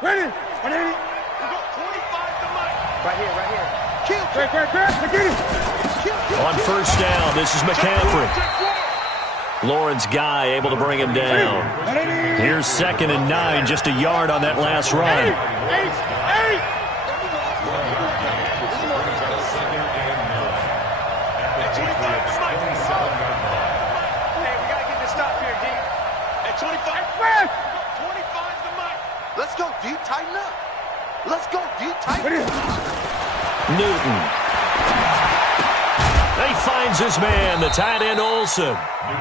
Ready. We go 25 to Mike. Right here. Kill. On first down, this is McCaffrey. Lawrence Guy able to bring him down. Here's 2nd and 9, just a yard on that last run. Let's go, D. Tighten up. Let's go, D. Tighten up. Newton. He finds his man, the tight end Olsen.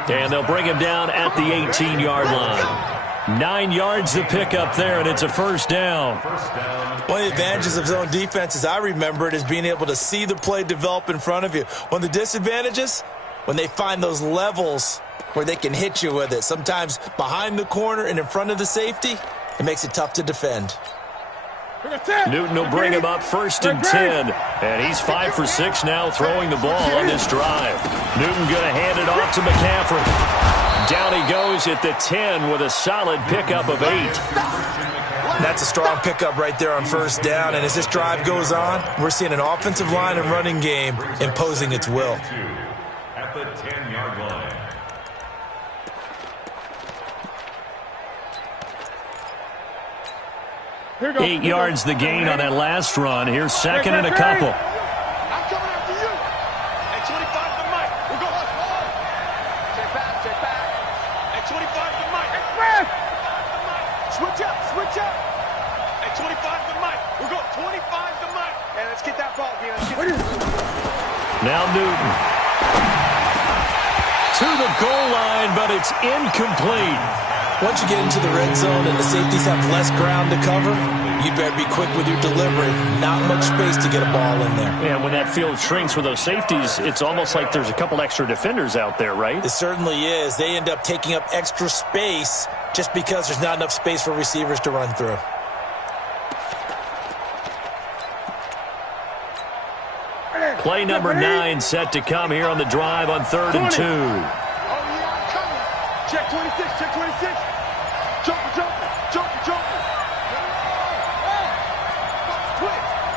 And they'll bring him down at the 18-yard line. 9 yards to pick up there, and it's a first down. One of the advantages of zone defense, as I remember it, is being able to see the play develop in front of you. One of the disadvantages, when they find those levels where they can hit you with it, sometimes behind the corner and in front of the safety, it makes it tough to defend. Newton will bring him up 1st and 10. And he's 5 for 6 now throwing the ball on this drive. Newton going to hand it off to McCaffrey. Down he goes at the 10 with a solid pickup of 8. That's a strong pickup right there on first down. And as this drive goes on, we're seeing an offensive line and running game imposing its will. At the 10-yard line. 8 yards the gain on that last run. Here's 2nd and a couple. I'm coming after you. At 25 to Mike. We'll go hard. Check back. At 25 to Mike. Switch up. At 25 to Mike. We'll go 25 to Mike. And let's get that ball here. Now Newton. To the goal line, but it's incomplete. Once you get into the red zone and the safeties have less ground to cover, you better be quick with your delivery. Not much space to get a ball in there. And when that field shrinks with those safeties, it's almost like there's a couple extra defenders out there, right? It certainly is. They end up taking up extra space just because there's not enough space for receivers to run through. Play number 9 set to come here on the drive on 3rd and 2. Oh, yeah, I'm coming. Check 26. Jumper.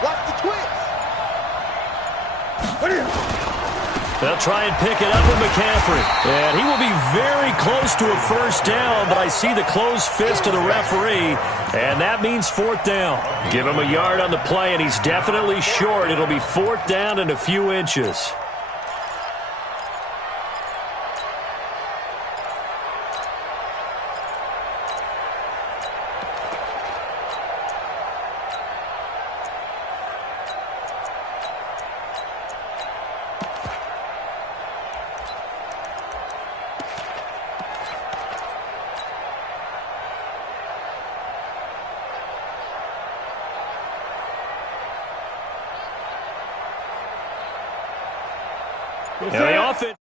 Watch the twist. They'll try and pick it up with McCaffrey. And he will be very close to a first down, but I see the closed fist of the referee, and that means 4th down. Give him a yard on the play, and he's definitely short. It'll be 4th down and a few inches. And the offense.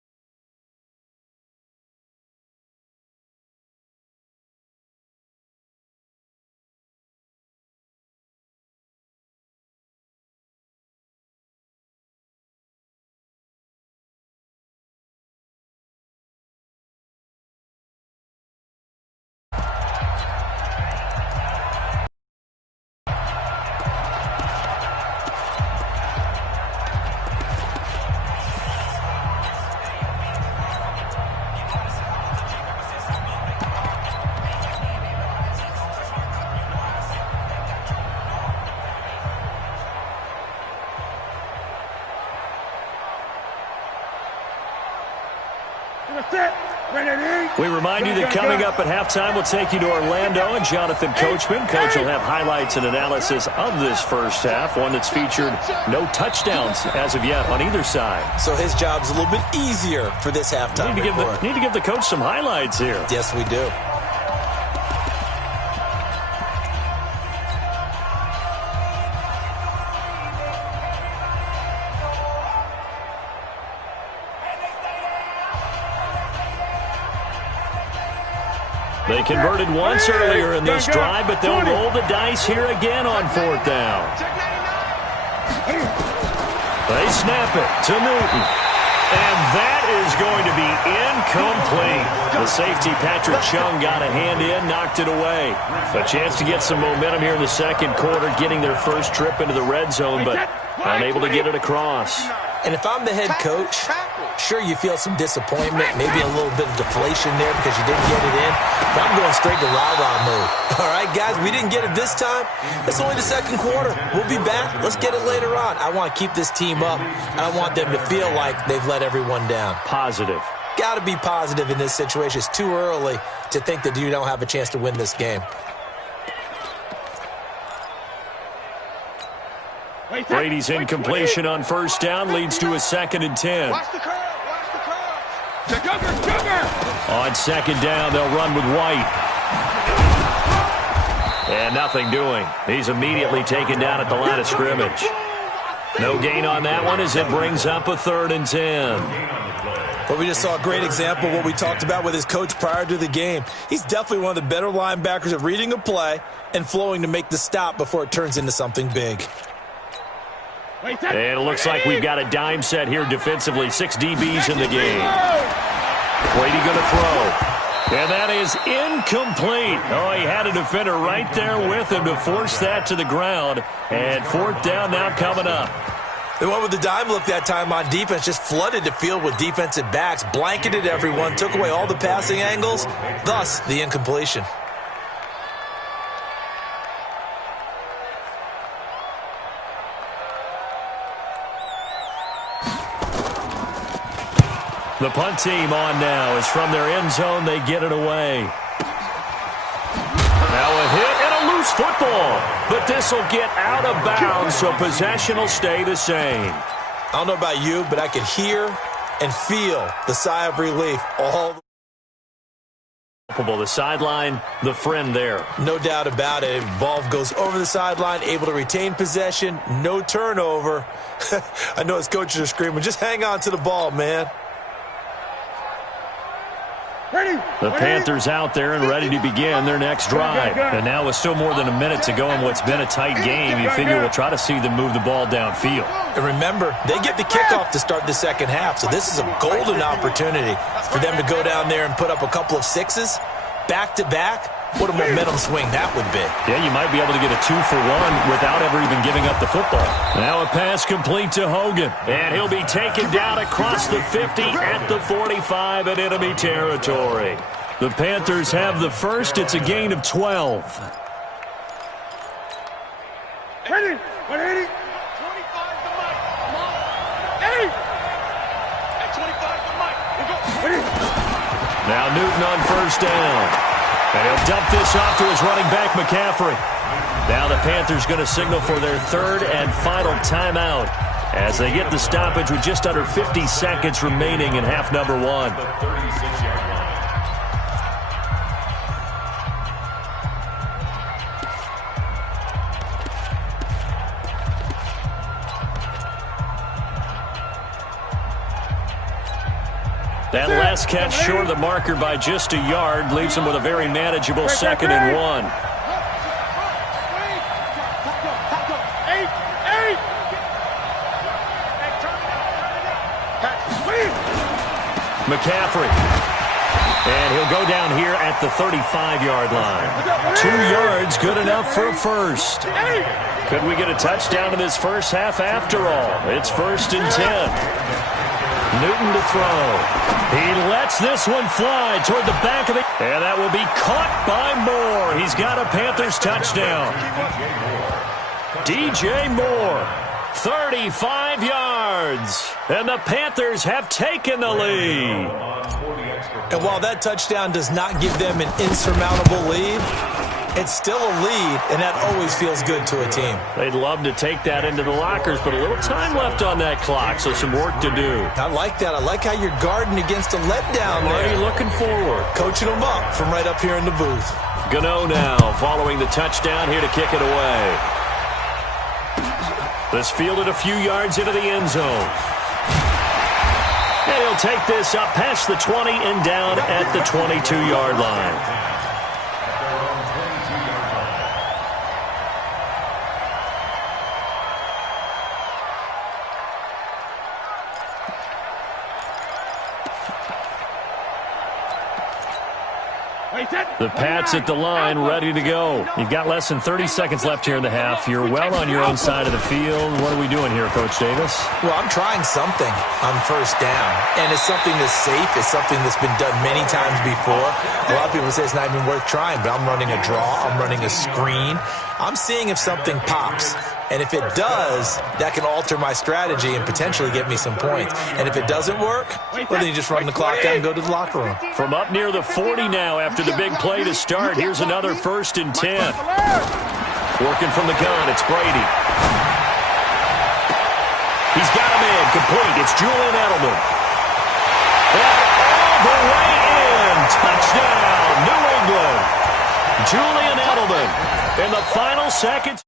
We remind you that coming up at halftime, we'll take you to Orlando and Jonathan Coachman. Coach will have highlights and analysis of this first half, one that's featured no touchdowns as of yet on either side. So his job's a little bit easier for this halftime. Need to give the coach some highlights here. Yes, we do. They converted once earlier in this drive, but they'll roll the dice here again on 4th down. They snap it to Newton. And that is going to be incomplete. The safety, Patrick Chung, got a hand in, knocked it away. A chance to get some momentum here in the second quarter, getting their first trip into the red zone, but unable to get it across. And if I'm the head coach, sure, you feel some disappointment, maybe a little bit of deflation there because you didn't get it in. But I'm going straight to rah-rah mode. All right, guys, we didn't get it this time. It's only the second quarter. We'll be back. Let's get it later on. I want to keep this team up. I don't want them to feel like they've let everyone down. Positive. Got to be positive in this situation. It's too early to think that you don't have a chance to win this game. Brady's incompletion on first down leads to a 2nd and 10. Watch the curve. Watch the curve. Jumper. On second down, they'll run with White. And nothing doing. He's immediately taken down at the line of scrimmage. No gain on that one as it brings up a 3rd and 10. But we just saw a great example of what we talked about with his coach prior to the game. He's definitely one of the better linebackers at reading a play and flowing to make the stop before it turns into something big. And it looks like we've got a dime set here defensively. 6 DBs in the game. Brady going to throw. And that is incomplete. Oh, he had a defender right there with him to force that to the ground. And 4th down now coming up. They went with the dime look that time on defense, just flooded the field with defensive backs, blanketed everyone, took away all the passing angles, thus the incompletion. The punt team on now is from their end zone. They get it away. Now a hit and a loose football. But this will get out of bounds, so possession will stay the same. I don't know about you, but I could hear and feel the sigh of relief all the sideline, the friend there. No doubt about it. Ball goes over the sideline, able to retain possession, no turnover. I know his coaches are screaming, just hang on to the ball, man. The Panthers out there and ready to begin their next drive. And now with still more than a minute to go in what's been a tight game, you figure we'll try to see them move the ball downfield. And remember, they get the kickoff to start the second half, so this is a golden opportunity for them to go down there and put up a couple of 6s back-to-back. What a momentum swing that would be. Yeah, you might be able to get a 2-for-1 without ever even giving up the football. Now a pass complete to Hogan. And he'll be taken down across the 50 at the 45 in enemy territory. The Panthers have the first. It's a gain of 12. Ready. 25 to Mike. Come on. Hey. At 25 to Mike. We'll go. Ready. Now Newton on first down. And he'll dump this off to his running back, McCaffrey. Now the Panthers going to signal for their 3rd and final timeout as they get the stoppage with just under 50 seconds remaining in half number 1. That last catch short of the marker by just a yard leaves him with a very manageable 2nd and 1. McCaffrey. And he'll go down here at the 35-yard line. 2 yards, good enough for a first. Could we get a touchdown in this first half after all? It's 1st and 10. Newton to throw. He lets this one fly toward the back of the... And that will be caught by Moore. He's got a Panthers touchdown. DJ Moore, 35 yards. And the Panthers have taken the lead. And while that touchdown does not give them an insurmountable lead, it's still a lead, and that always feels good to a team. They'd love to take that into the lockers, but a little time left on that clock, so some work to do. I like that. I like how you're guarding against a letdown there. Already looking forward. Coaching them up from right up here in the booth. Gano now following the touchdown here to kick it away. This fielded a few yards into the end zone. And he'll take this up past the 20 and down at the 22-yard line. The Pats at the line, ready to go. You've got less than 30 seconds left here in the half. You're well on your own side of the field. What are we doing here, Coach Davis? Well, I'm trying something on first down, and it's something that's safe. It's something that's been done many times before. A lot of people say it's not even worth trying, but I'm running a draw. I'm running a screen. I'm seeing if something pops. And if it does, that can alter my strategy and potentially get me some points. And if it doesn't work, well, then you just run the clock out and go to the locker room. From up near the 40 now after the big play to start, here's another 1st and 10. Working from the gun, it's Brady. He's got him in, complete. It's Julian Edelman. All the way in. Touchdown, New England. Julian Edelman in the final seconds.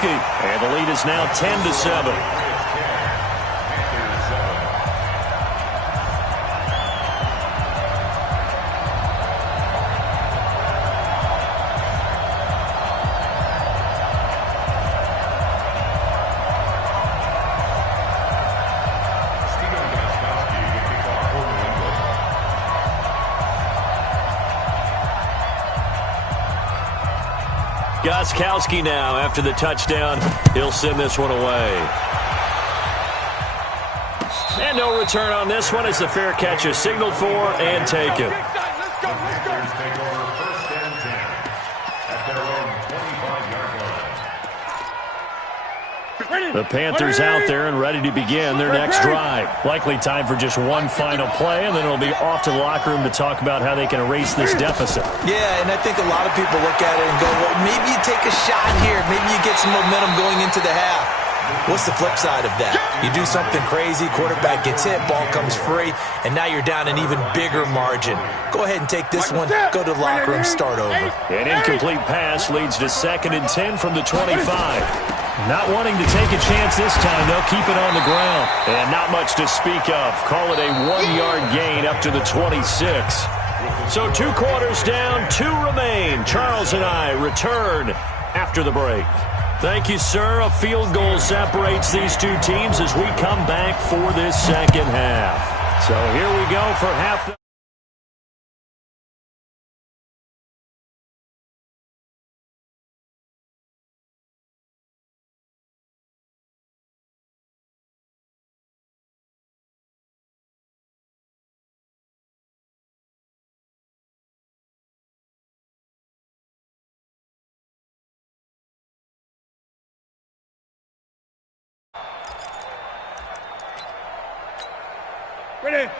And the lead is now 10-7. Gostkowski now after the touchdown. He'll send this one away. And no return on this one as the fair catch is signaled for and taken. The Panthers out there and ready to begin their next drive. Likely time for just one final play, and then it'll be off to the locker room to talk about how they can erase this deficit. Yeah, and I think a lot of people look at it and go, well, maybe you take a shot here. Maybe you get some momentum going into the half. What's the flip side of that? You do something crazy, quarterback gets hit, ball comes free, and now you're down an even bigger margin. Go ahead and take this one, go to the locker room, start over. An incomplete pass leads to 2nd and 10 from the 25. Not wanting to take a chance this time, they'll keep it on the ground. And not much to speak of. Call it a 1-yard gain up to the 26. So 2 quarters down, 2 remain. Charles and I return after the break. Thank you, sir. A field goal separates these 2 teams as we come back for this second half. So here we go for half.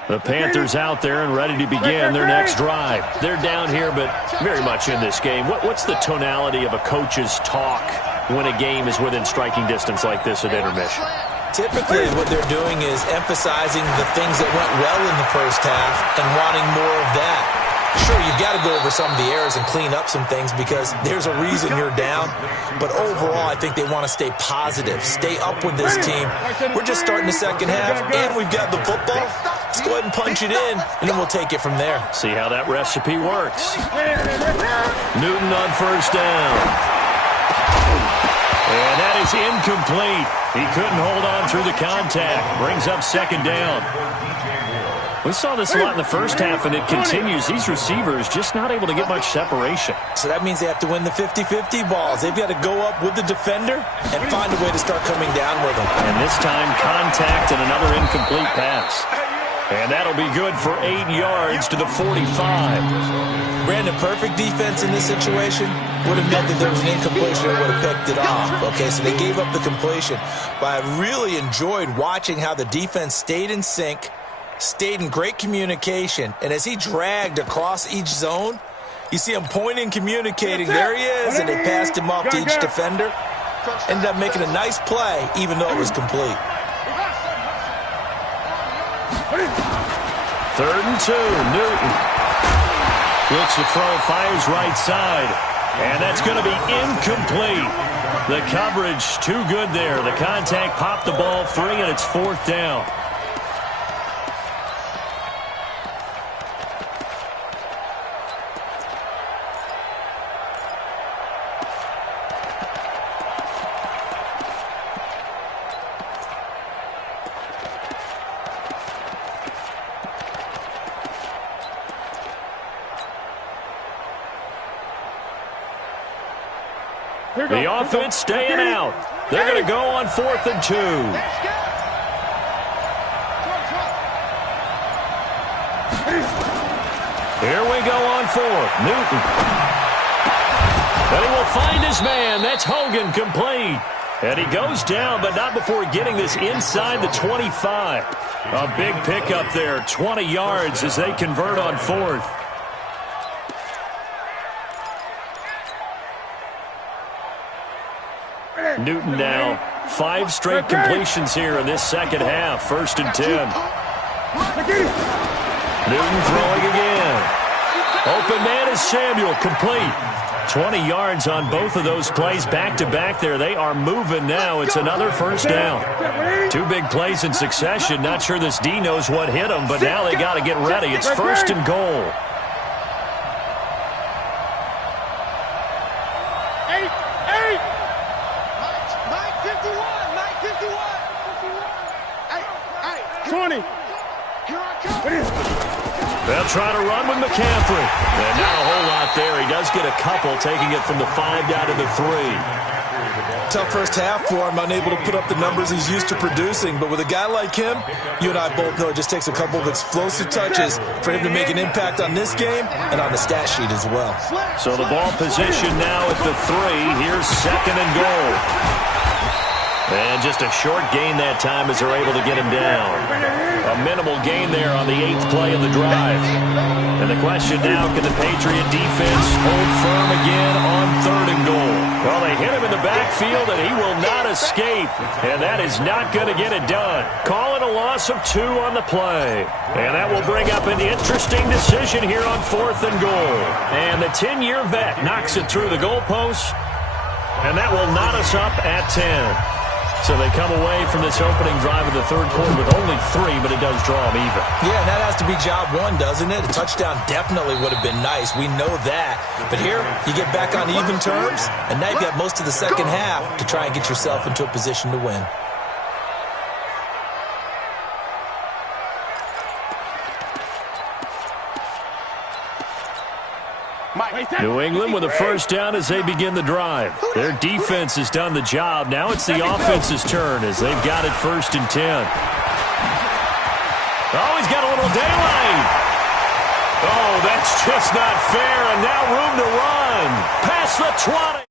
The Panthers out there and ready to begin their next drive. They're down here, but very much in this game. What's the tonality of a coach's talk when a game is within striking distance like this at intermission? Typically, what they're doing is emphasizing the things that went well in the first half and wanting more of that. Sure, you've got to go over some of the errors and clean up some things because there's a reason you're down. But overall, I think they want to stay positive, stay up with this team. We're just starting the second half, and we've got the football. Let's go ahead and punch it in, and then we'll take it from there. See how that recipe works. Newton on first down. And that is incomplete. He couldn't hold on through the contact. Brings up 2nd down. We saw this a lot in the first half, and it continues. These receivers just not able to get much separation. So that means they have to win the 50-50 balls. They've got to go up with the defender and find a way to start coming down with them. And this time, contact and another incomplete pass. And that'll be good for 8 yards to the 45. Brandon, perfect defense in this situation would have meant that there was an incompletion and would have picked it off. Okay, so they gave up the completion. But I really enjoyed watching how the defense stayed in sync, stayed in great communication, and as he dragged across each zone, you see him pointing, communicating. There he is, and they passed him off to each defender. Ended up making a nice play, even though it was complete. 3rd and 2. Newton looks to throw, fires right side. And that's going to be incomplete. The coverage too good there. The contact popped the ball free, and it's 4th down. The offense staying out. They're going to go on 4th and 2. Here we go on 4th. Newton. But he will find his man. That's Hogan, complete. And he goes down, but not before getting this inside the 25. A big pickup there, 20 yards as they convert on 4th. Newton now 5 straight completions here in this second half. 1st and 10. Newton throwing again. Open man is Samuel, complete. 20 yards on both of those plays back-to-back there. They are moving now. It's another 1st down. 2 big plays in succession. Not sure this D knows what hit them, but now they got to get ready. It's 1st and goal. They'll try to run with McCaffrey. And not a whole lot there. He does get a couple, taking it from the 5 down to the 3. Tough first half for him, unable to put up the numbers he's used to producing. But with a guy like him, you and I both know it just takes a couple of explosive touches for him to make an impact on this game and on the stat sheet as well. So the ball position now at the 3. Here's 2nd and goal. And just a short gain that time as they're able to get him down. A minimal gain there on the 8th play of the drive. And the question now, can the Patriot defense hold firm again on 3rd and goal? Well, they hit him in the backfield, and he will not escape. And that is not going to get it done. Call it a loss of 2 on the play. And that will bring up an interesting decision here on 4th and goal. And the 10-year vet knocks it through the goalpost. And that will knot us up at 10. So they come away from this opening drive of the 3rd quarter with only 3, but it does draw them even. Yeah, and that has to be job 1, doesn't it? A touchdown definitely would have been nice. We know that. But here, you get back on even terms, and now you've got most of the second half to try and get yourself into a position to win. New England with a 1st down as they begin the drive. Their defense has done the job. Now it's the offense's turn as they've got it 1st and 10. Oh, he's got a little daylight. Oh, that's just not fair, and now room to run. Past the 20.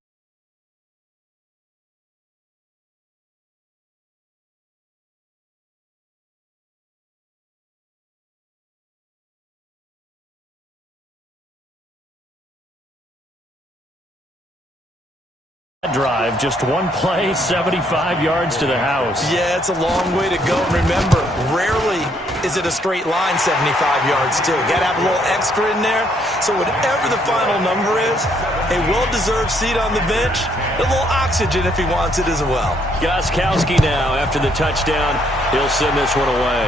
Drive, just 1 play, 75 yards to the house. Yeah, it's a long way to go. Remember, rarely is it a straight line 75 yards, too. Got to have a little extra in there. So whatever the final number is, a well-deserved seat on the bench, a little oxygen if he wants it as well. Gostkowski now, after the touchdown, he'll send this one away.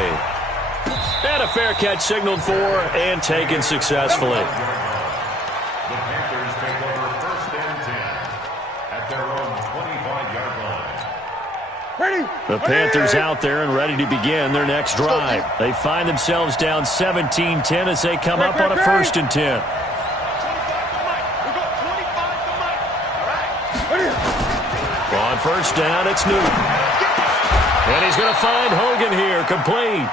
And a fair catch signaled for and taken successfully. The Panthers out there and ready to begin their next drive. They find themselves down 17-10 as they come up on a 1st and 10. On 1st down, it's Newton. And he's going to find Hogan here, complete.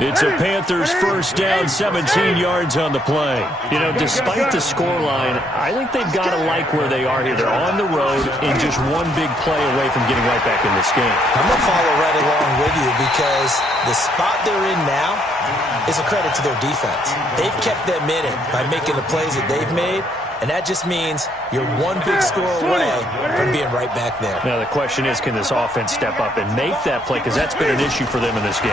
It's a Panthers 1st down, 17 yards on the play. You know, despite the scoreline, I think they've got to like where they are here. They're on the road and just 1 big play away from getting right back in this game. I'm going to follow right along with you because the spot they're in now is a credit to their defense. They've kept them in it by making the plays that they've made. And that just means you're 1 big score away from being right back there. Now, the question is, can this offense step up and make that play? Because that's been an issue for them in this game.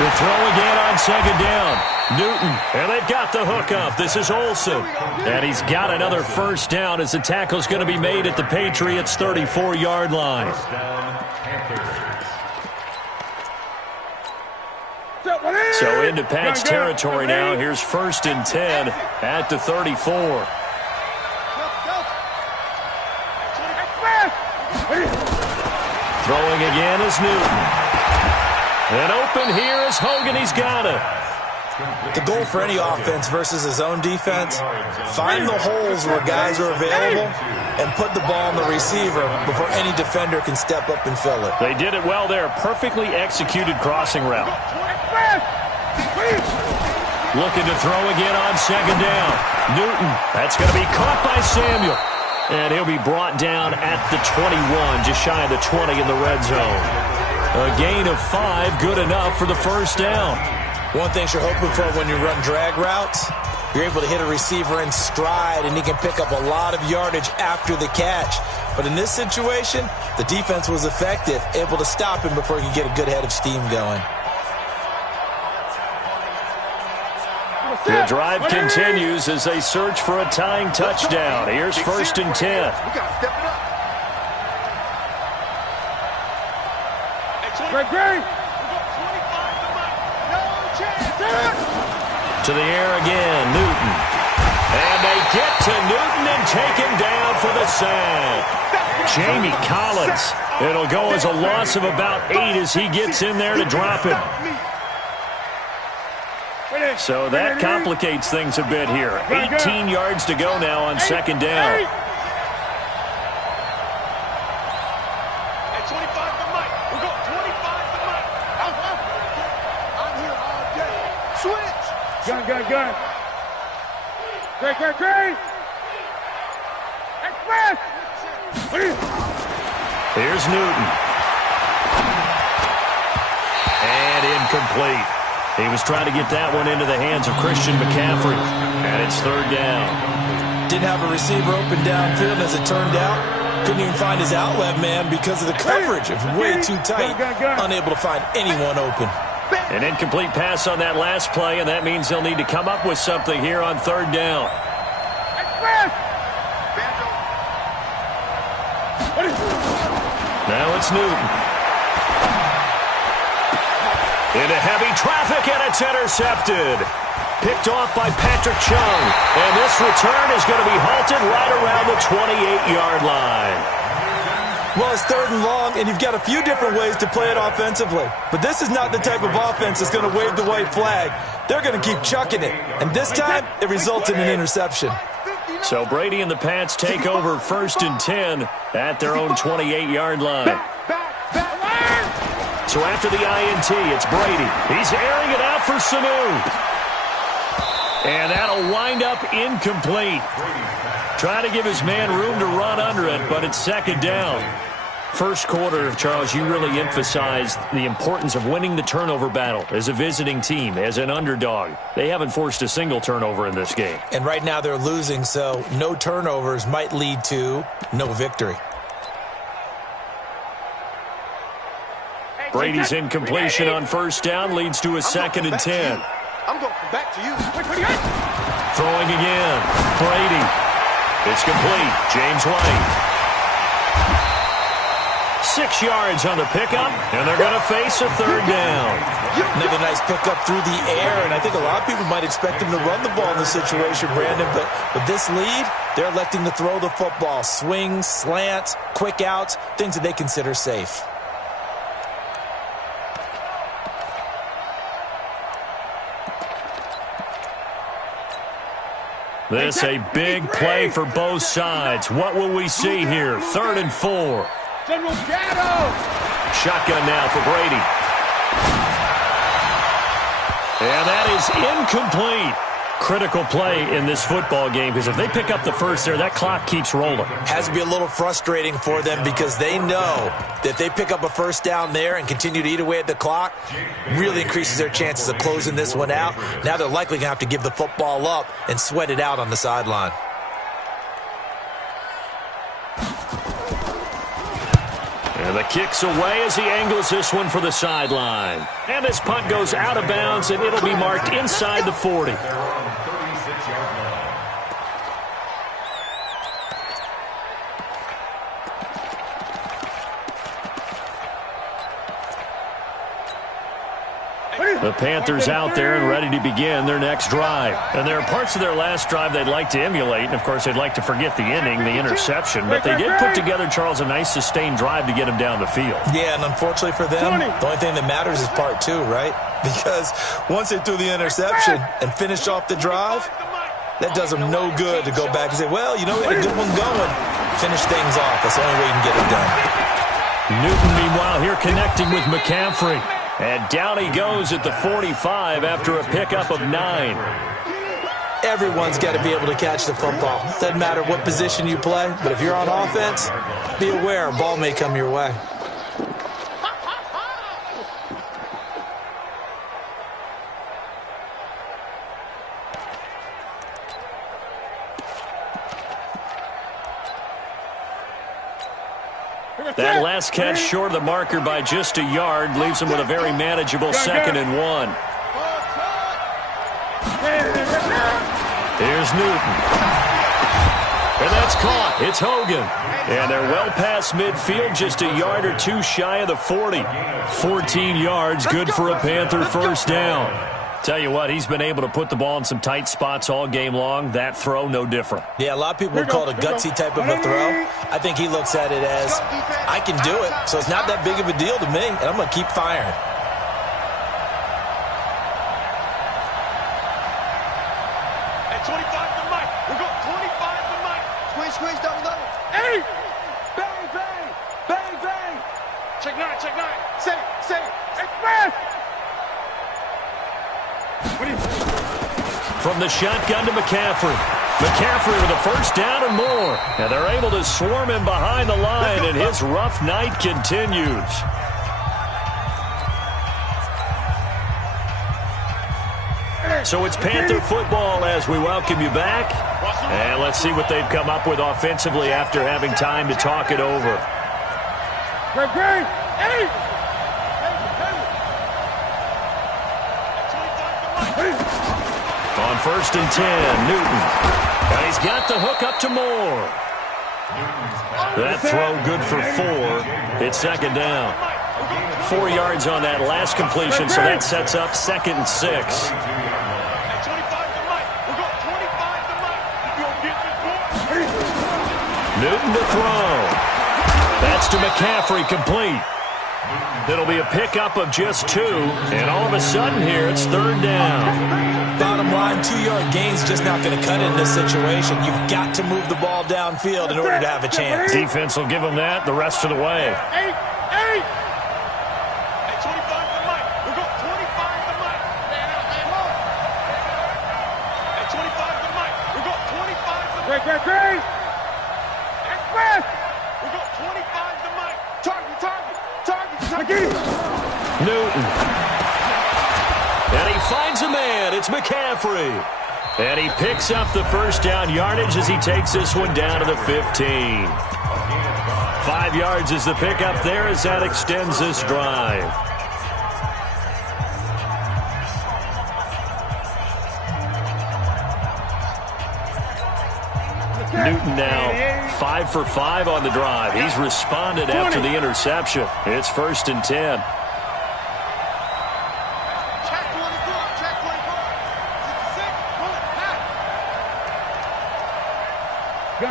To throw again on second down. Newton, and they've got the hook up. This is Olsen. And he's got another first down as the tackle's going to be made at the Patriots' 34-yard line. First down, Panthers. So into Pat's territory now. Here's 1st and 10 at the 34. Throwing again is Newton. And open here is Hogan. He's got it. The goal for any offense versus his own defense, find the holes where guys are available and put the ball on the receiver before any defender can step up and fill it. They did it well there. Perfectly executed crossing route. Looking to throw again on second down. Newton, that's going to be caught by Samuel. And he'll be brought down at the 21, just shy of the 20 in the red zone. A gain of 5, good enough for the first down. One thing you're hoping for when you run drag routes, you're able to hit a receiver in stride, and he can pick up a lot of yardage after the catch. But in this situation, the defense was effective, able to stop him before he could get a good head of steam going. The drive continues as they search for a tying touchdown. Here's 1st and 10. We got to step it up. Great. To the air again, Newton. And they get to Newton and take him down for the sack. Jamie Collins. It'll go as a loss of about 8 as he gets in there to drop him. So that complicates things a bit here. 18 yards to go now on second down. Gun. Great. Express! Here's Newton. And incomplete. He was trying to get that one into the hands of Christian McCaffrey. And it's 3rd down. Didn't have a receiver open downfield, as it turned out. Couldn't even find his outlet man because of the coverage. It was way too tight. Unable to find anyone open. An incomplete pass on that last play, and that means they'll need to come up with something here on 3rd down. Now it's Newton. Into heavy traffic, and it's intercepted. Picked off by Patrick Chung. And this return is going to be halted right around the 28-yard line. Well, it's 3rd and long, and you've got a few different ways to play it offensively. But this is not the type of offense that's going to wave the white flag. They're going to keep chucking it. And this time, it results in an interception. So Brady and the Pats take over 1st and 10 at their own 28-yard line. So after the INT, it's Brady. He's airing it out for Sanu. And that'll wind up incomplete. Trying to give his man room to run under it, but it's 2nd down. First quarter, Charles, you really emphasized the importance of winning the turnover battle as a visiting team, as an underdog. They haven't forced a single turnover in this game. And right now they're losing, so no turnovers might lead to no victory. Brady's incompletion on 1st down leads to a 2nd and 10. I'm going back to you. Throwing again. Brady. It's complete. James White. 6 yards on the pickup, and they're going to face a 3rd down. Another nice pickup through the air, and I think a lot of people might expect him to run the ball in this situation, Brandon, but with this lead, they're electing to throw the football. Swings, slants, quick outs, things that they consider safe. This a big play for both sides. What will we see here? 3rd and 4. Shotgun now for Brady. And that is incomplete. Critical play in this football game, because if they pick up the first there, that clock keeps rolling. Has to be a little frustrating for them because they know that if they pick up a first down there and continue to eat away at the clock, really increases their chances of closing this one out. Now they're likely going to have to give the football up and sweat it out on the sideline. And And the kick's away as he angles this one for the sideline. And this punt goes out of bounds, and it'll be marked inside the 40. They're on the 36-yard line. The Panthers out there and ready to begin their next drive. And there are parts of their last drive they'd like to emulate. And, of course, they'd like to forget the inning, the interception. But they did put together, Charles, a nice sustained drive to get him down the field. Yeah, and unfortunately for them, the only thing that matters is part two, right? Because once they threw the interception and finished off the drive, that does them no good to go back and say, well, you know, we had a good one going. Finish things off. That's the only way you can get it done. Newton, meanwhile, here connecting with McCaffrey. And down he goes at the 45 after a pickup of 9. Everyone's got to be able to catch the football. Doesn't matter what position you play, but if you're on offense, be aware a ball may come your way. That last catch short of the marker by just a yard leaves him with a very manageable 2nd and 1. Here's Newton. And that's caught. It's Hogan. And they're well past midfield, just a yard or two shy of the 40. 14 yards, good for a Panther first down. Tell you what, he's been able to put the ball in some tight spots all game long. That throw, no different. Yeah, a lot of people would call it a gutsy type of a throw. I think he looks at it as, I can do it, so it's not that big of a deal to me, and I'm going to keep firing. At 25 to Mike. We'll go 25 to Mike. Squeeze, double. Hey! Bang, bang! Bang, bang! Check 9. Say. Express! From the shotgun to McCaffrey. McCaffrey with a first down and more. And they're able to swarm him behind the line, and his rough night continues. So it's Panther football as we welcome you back. And let's see what they've come up with offensively after having time to talk it over. Great. Hey! On 1st and 10, Newton. And he's got the hook up to Moore. That throw good for 4. It's 2nd down. 4 yards on that last completion, so that sets up 2nd and 6. Newton to throw. That's to McCaffrey, complete. It'll be a pickup of just 2, and all of a sudden here, it's 3rd down. Bottom line, 2-yard gain's just not going to cut it in this situation. You've got to move the ball downfield in order to have a chance. Defense will give them that the rest of the way. Hey! At 25 to Mike. We'll go 25 to Mike. At 25 to Mike. We'll go 25 to Mike. Great. Express! We'll go 25 to Mike. Target. Newton. And he finds a man. It's McCaffrey. And he picks up the first down yardage as he takes this one down to the 15. 5 yards is the pickup there as that extends this drive. Newton now 5 for 5 on the drive. He's responded after the interception. It's 1st and 10.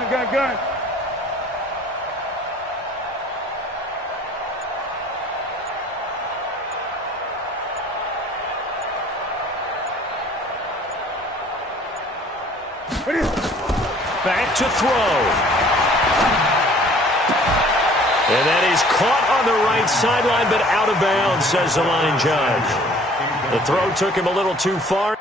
Gun. Back to throw. And that is caught on the right sideline, but out of bounds, says the line judge. The throw took him a little too far.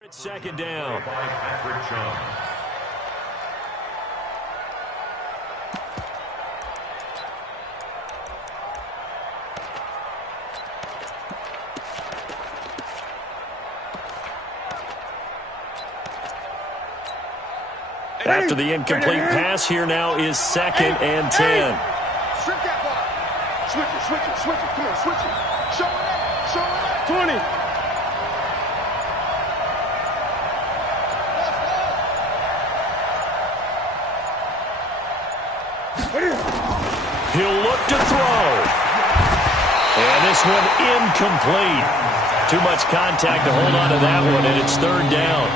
It's second down. By Patrick Chung. After the incomplete pass, here now is second and 10. Shrink that ball. Switch it, switch it, switch it. Come on, switch it. Show it up, show it up. 20. He'll look to throw. And this one incomplete. Too much contact to hold on to that one, and it's third down.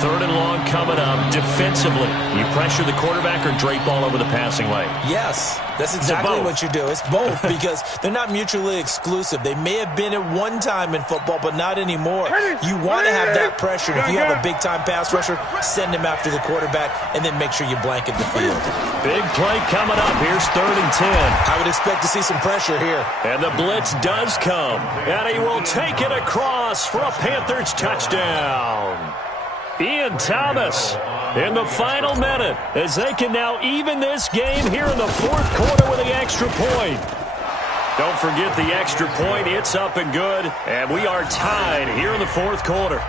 Third and long coming up. Defensively, you pressure the quarterback or drape all over the passing lane? Yes, that's exactly what you do. It's both because they're not mutually exclusive. They may have been at one time in football, but not anymore. You want to have that pressure. If you have a big-time pass rusher, send him after the quarterback, and then make sure you blanket the field. Big play coming up. Here's third and 10. I would expect to see some pressure here. And the blitz does come. And he will take it across for a Panthers touchdown. Ian Thomas in the final minute as they can now even this game here in the fourth quarter with the extra point. Don't forget the extra point. It's up and good. And we are tied here in the fourth quarter.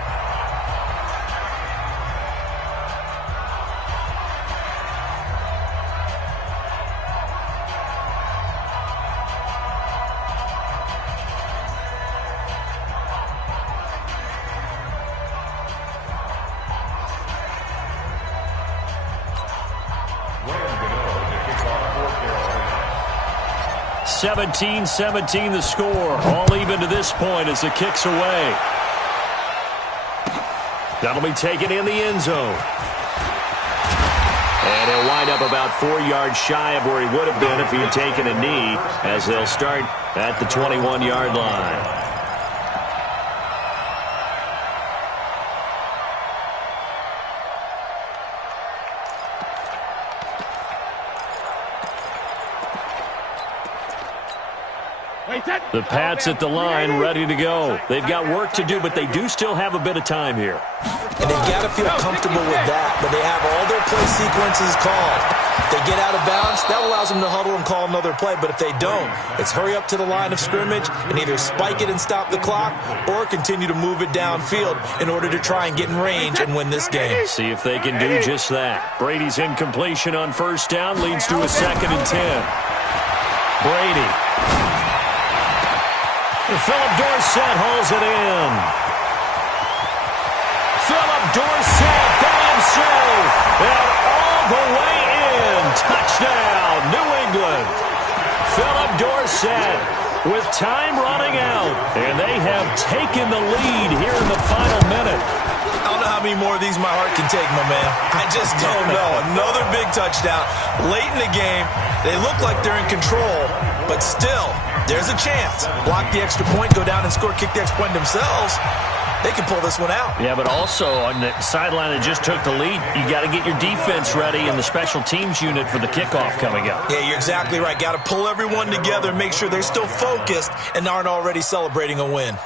Rams to go to kick off for Carolina. 17-17 the score. All even to this point as the kick's away. That'll be taken in the end zone. And he'll wind up about 4 yards shy of where he would have been if he had taken a knee, as they'll start at the 21-yard line. The Pats at the line, ready to go. They've got work to do, but they do still have a bit of time here. And they've got to feel comfortable with that, but they have all their play sequences called. If they get out of bounds, that allows them to huddle and call another play, but if they don't, it's hurry up to the line of scrimmage and either spike it and stop the clock or continue to move it downfield in order to try and get in range and win this game. See if they can do just that. Brady's incompletion on first down leads to a second and 10. Brady. Philip Dorsett holds it in. Philip Dorsett by himself. And all the way in. Touchdown, New England. Philip Dorsett with time running out. And they have taken the lead here in the final minute. I don't know how many more of these my heart can take, my man. I just don't know. Another big touchdown. Late in the game, they look like they're in control, but still, there's a chance. Block the extra point, go down and score, kick the extra point themselves. They can pull this one out. Yeah, but also on the sideline that just took the lead, you got to get your defense ready and the special teams unit for the kickoff coming up. Yeah, you're exactly right. Got to pull everyone together, make sure they're still focused and aren't already celebrating a win.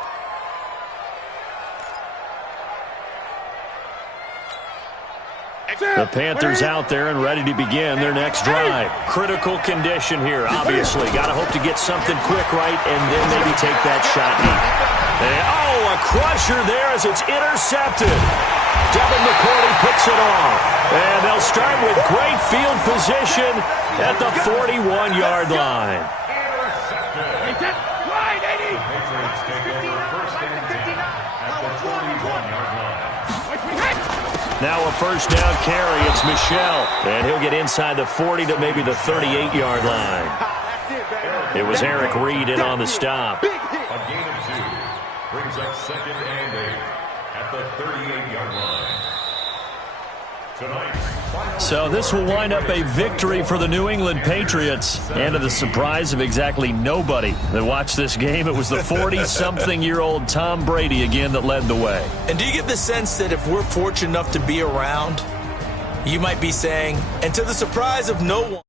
The Panthers out there and ready to begin their next drive. Critical condition here, obviously. Got to hope to get something quick right and then maybe take that shot deep. And, a crusher there as it's intercepted. Devin McCourty picks it off. And they'll start with great field position at the 41-yard line. Patriots take over first and 10 at the 41-yard line. Now a first down carry. It's Michel. And he'll get inside the 40 to maybe the 38-yard line. It was Eric Reed in on the stop. A gain of 2 brings up second and 8 at the 38-yard line. Tonight's final. So this will wind up a victory for the New England Patriots. And to the surprise of exactly nobody that watched this game, it was the 40-something-year-old Tom Brady again that led the way. And do you get the sense that if we're fortunate enough to be around, you might be saying, and to the surprise of no one.